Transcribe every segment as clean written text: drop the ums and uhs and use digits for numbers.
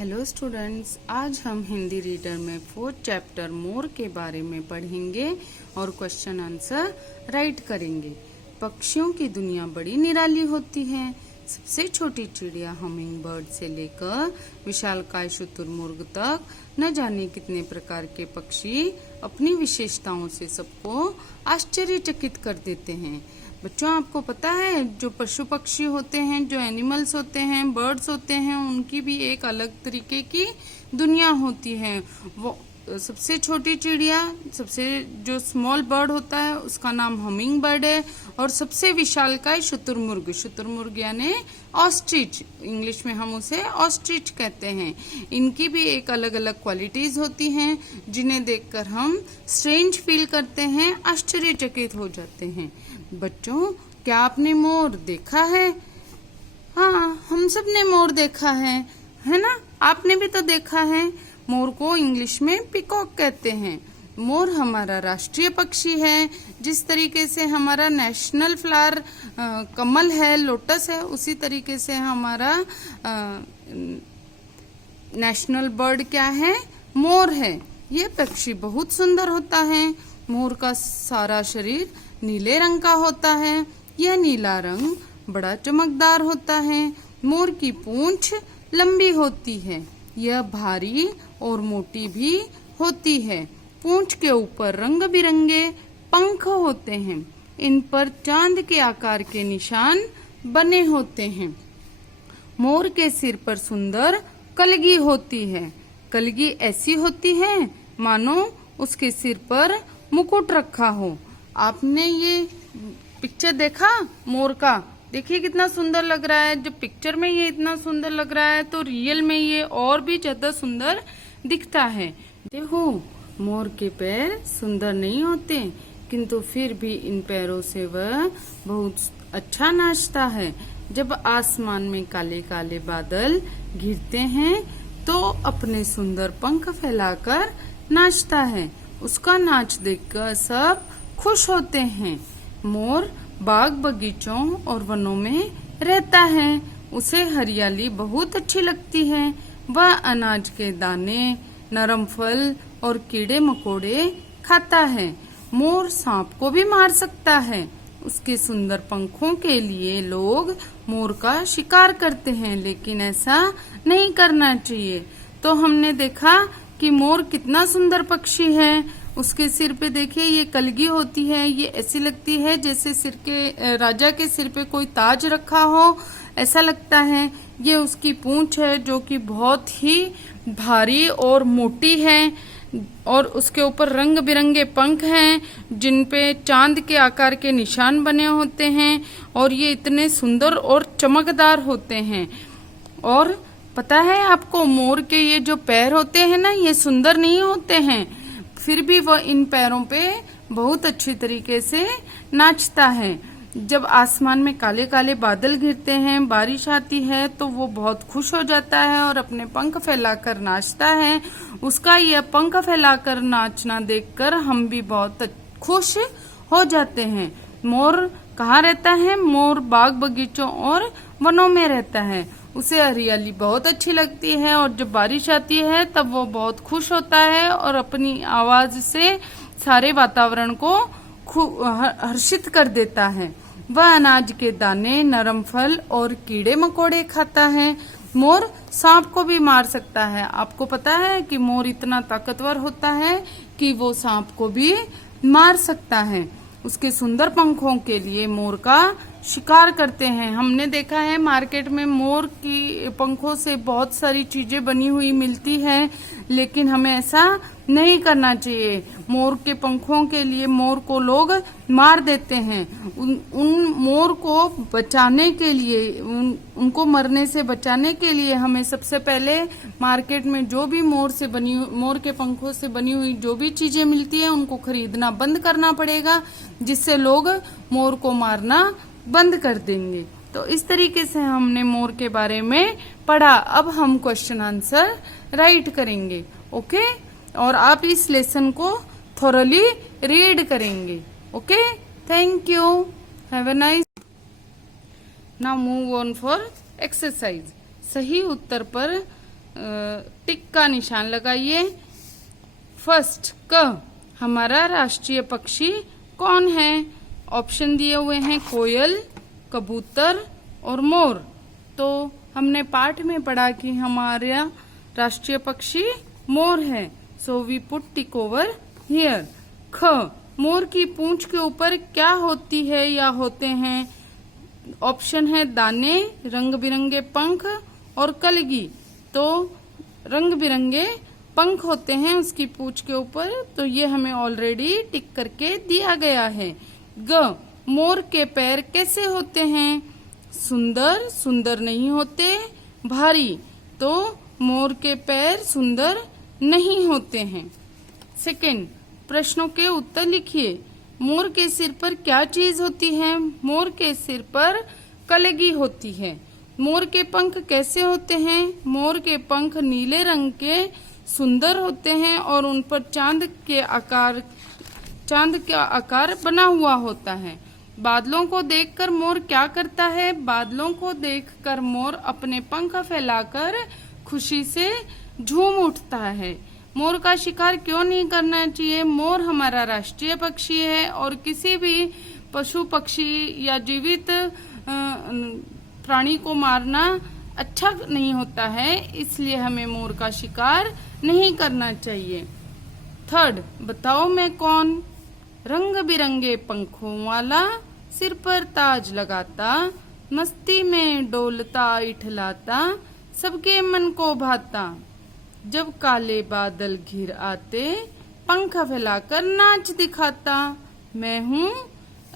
Hello students, आज हम Hindi reader में 4th चैप्टर मोर के बारे में पढ़ेंगे और क्वेश्चन आंसर राइट करेंगे। पक्षियों की दुनिया बड़ी निराली होती है। सबसे छोटी चिड़िया हमिंग बर्ड से लेकर विशालकाय शुतुरमुर्ग तक न जाने कितने प्रकार के पक्षी अपनी विशेषताओं से सबको आश्चर्यचकित कर देते हैं। बच्चों, आपको पता है जो पशु पक्षी होते हैं, जो एनिमल्स होते हैं, बर्ड्स होते हैं, उनकी भी एक अलग तरीके की दुनिया होती है। वो सबसे छोटी चिड़िया, सबसे जो स्मॉल बर्ड होता है उसका नाम हमिंग बर्ड है, और सबसे विशालकाय शुतुरमुर्ग, शुतुरमुर्ग यानी ऑस्ट्रिच, इंग्लिश में हम उसे ऑस्ट्रिच कहते हैं। इनकी भी एक अलग अलग क्वालिटीज होती हैं जिन्हें देखकर हम स्ट्रेंज फील करते हैं, आश्चर्यचकित हो जाते हैं। बच्चों, क्या आपने मोर देखा है? हाँ, हम सब ने मोर देखा है ना? आपने भी तो देखा है। मोर को इंग्लिश में पीकॉक कहते हैं। मोर हमारा राष्ट्रीय पक्षी है। जिस तरीके से हमारा नेशनल फ्लावर कमल है, लोटस है, उसी तरीके से हमारा नेशनल बर्ड क्या है? मोर है। ये पक्षी बहुत सुंदर होता है। मोर का सारा शरीर नीले रंग का होता है। यह नीला रंग बड़ा चमकदार होता है। मोर की पूंछ लंबी होती है। यह भारी और मोटी भी होती है। पूंछ के ऊपर रंग बिरंगे पंख होते हैं। इन पर चांद के आकार के निशान बने होते हैं। मोर के सिर पर सुंदर कलगी होती है। कलगी ऐसी होती है मानो उसके सिर पर मुकुट रखा हो। आपने ये पिक्चर देखा मोर का? देखिए कितना सुंदर लग रहा है। जब पिक्चर में ये इतना सुंदर लग रहा है तो रियल में ये और भी ज्यादा सुंदर दिखता है। देखो, मोर के पैर सुंदर नहीं होते, किंतु फिर भी इन पैरों से वह बहुत अच्छा नाचता है। जब आसमान में काले काले बादल घिरते हैं तो अपने सुंदर पंख फैलाकर नाचता है। उसका नाच देखकर सब खुश होते हैं। मोर बाग बगीचों और वनों में रहता है। उसे हरियाली बहुत अच्छी लगती है। वह अनाज के दाने, नरम फल और कीड़े मकोड़े खाता है। मोर सांप को भी मार सकता है। उसके सुंदर पंखों के लिए लोग मोर का शिकार करते हैं, लेकिन ऐसा नहीं करना चाहिए। तो हमने देखा कि मोर कितना सुंदर पक्षी है। उसके सिर पे देखिए ये कलगी होती है। ये ऐसी लगती है जैसे सिर के राजा के सिर पे कोई ताज रखा हो, ऐसा लगता है। ये उसकी पूंछ है जो कि बहुत ही भारी और मोटी है, और उसके ऊपर रंग बिरंगे पंख हैं जिन पे चांद के आकार के निशान बने होते हैं, और ये इतने सुंदर और चमकदार होते हैं। और पता है आपको, मोर के ये जो पैर होते हैं ना, ये सुंदर नहीं होते हैं, फिर भी वह इन पैरों पे बहुत अच्छी तरीके से नाचता है। जब आसमान में काले काले बादल घिरते हैं, बारिश आती है, तो वो बहुत खुश हो जाता है और अपने पंख फैलाकर नाचता है। उसका यह पंख फैलाकर नाचना देखकर हम भी बहुत खुश हो जाते हैं। मोर कहाँ रहता है? मोर बाग बगीचों और वनों में रहता है। उसे हरियाली बहुत अच्छी लगती है, और जब बारिश आती है तब वो बहुत खुश होता है और अपनी आवाज से सारे वातावरण को हर्षित कर देता है। वह अनाज के दाने, नरम फल और कीड़े मकोड़े खाता है। मोर सांप को भी मार सकता है। आपको पता है कि मोर इतना ताकतवर होता है कि वो सांप को भी मार सकता है। उसके सुंदर पंखों के लिए मोर का शिकार करते हैं। हमने देखा है मार्केट में मोर की पंखों से बहुत सारी चीजें बनी हुई मिलती हैं, लेकिन हमें ऐसा नहीं करना चाहिए। मोर के पंखों के लिए मोर को लोग मार देते हैं। उन मोर को बचाने के लिए, उनको मरने से बचाने के लिए हमें सबसे पहले मार्केट में जो भी मोर के पंखों से बनी हुई जो भी चीजें मिलती है उनको खरीदना बंद करना पड़ेगा, जिससे लोग मोर को मारना बंद कर देंगे। तो इस तरीके से हमने मोर के बारे में पढ़ा। अब हम क्वेश्चन आंसर राइट करेंगे, ओके? और आप इस लेसन को थोरली रीड करेंगे, okay? Thank you, have a nice. Now move on for exercise. सही उत्तर पर टिक का निशान लगाइए। फर्स्ट क, हमारा राष्ट्रीय पक्षी कौन है? ऑप्शन दिए हुए हैं कोयल, कबूतर और मोर। तो हमने पाठ में पढ़ा कि हमारा राष्ट्रीय पक्षी मोर है, so we put tick over here. ख, मोर की पूंछ के ऊपर क्या होती है या होते हैं? ऑप्शन है दाने, रंग बिरंगे पंख और कलगी। तो रंग बिरंगे पंख होते हैं उसकी पूंछ के ऊपर, तो ये हमें ऑलरेडी टिक करके दिया गया है। ग, मोर के पैर कैसे होते हैं? सुंदर, सुंदर नहीं होते, भारी। तो मोर के पैर सुंदर नहीं होते हैं। सेकंड, प्रश्नों के उत्तर लिखिए। मोर के सिर पर क्या चीज होती है? मोर के सिर पर कलगी होती है। मोर के पंख कैसे होते हैं? मोर के पंख नीले रंग के सुंदर होते हैं और उन पर चांद का आकार बना हुआ होता है। बादलों को देखकर मोर क्या करता है? बादलों को देखकर मोर अपने पंख फैलाकर खुशी से झूम उठता है। मोर का शिकार क्यों नहीं करना चाहिए? मोर हमारा राष्ट्रीय पक्षी है और किसी भी पशु पक्षी या जीवित प्राणी को मारना अच्छा नहीं होता है, इसलिए हमें मोर का शिकार नहीं करना चाहिए। थर्ड, बताओ मैं कौन? रंग बिरंगे पंखों वाला, सिर पर ताज लगाता, मस्ती में डोलता इठलाता, सबके मन को भाता। जब काले बादल घिर आते, पंख फैलाकर नाच दिखाता। मैं हूँ।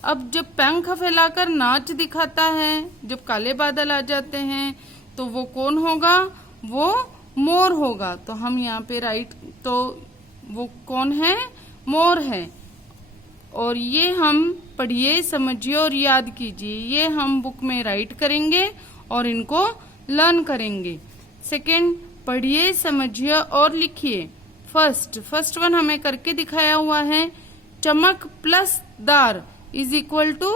अब जब पंख फैलाकर नाच दिखाता है, जब काले बादल आ जाते हैं, तो वो कौन होगा? वो मोर होगा। तो हम यहाँ पे तो वो कौन है? मोर है। और ये हम पढ़िए, समझिए और याद कीजिए। ये हम बुक में राइट करेंगे और इनको लर्न करेंगे। सेकंड, पढ़िए, समझिए और लिखिए। फर्स्ट वन हमें करके दिखाया हुआ है। चमक प्लस दार इज इक्वल टू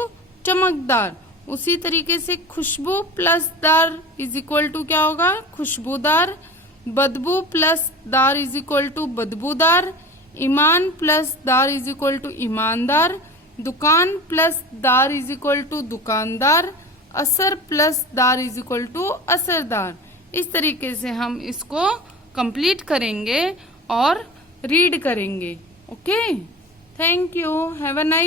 चमकदार। उसी तरीके से खुशबू प्लस दार इज इक्वल टू क्या होगा? खुशबूदार। बदबू प्लस दार इज इक्वल टू बदबूदार। ईमान प्लस दार इज इक्वल टू ईमानदार। दुकान प्लस दार इज इक्वल टू दुकानदार। असर प्लस दार इज इक्वल टू असरदार। इस तरीके से हम इसको कंप्लीट करेंगे और रीड करेंगे। Okay, thank you, have a nice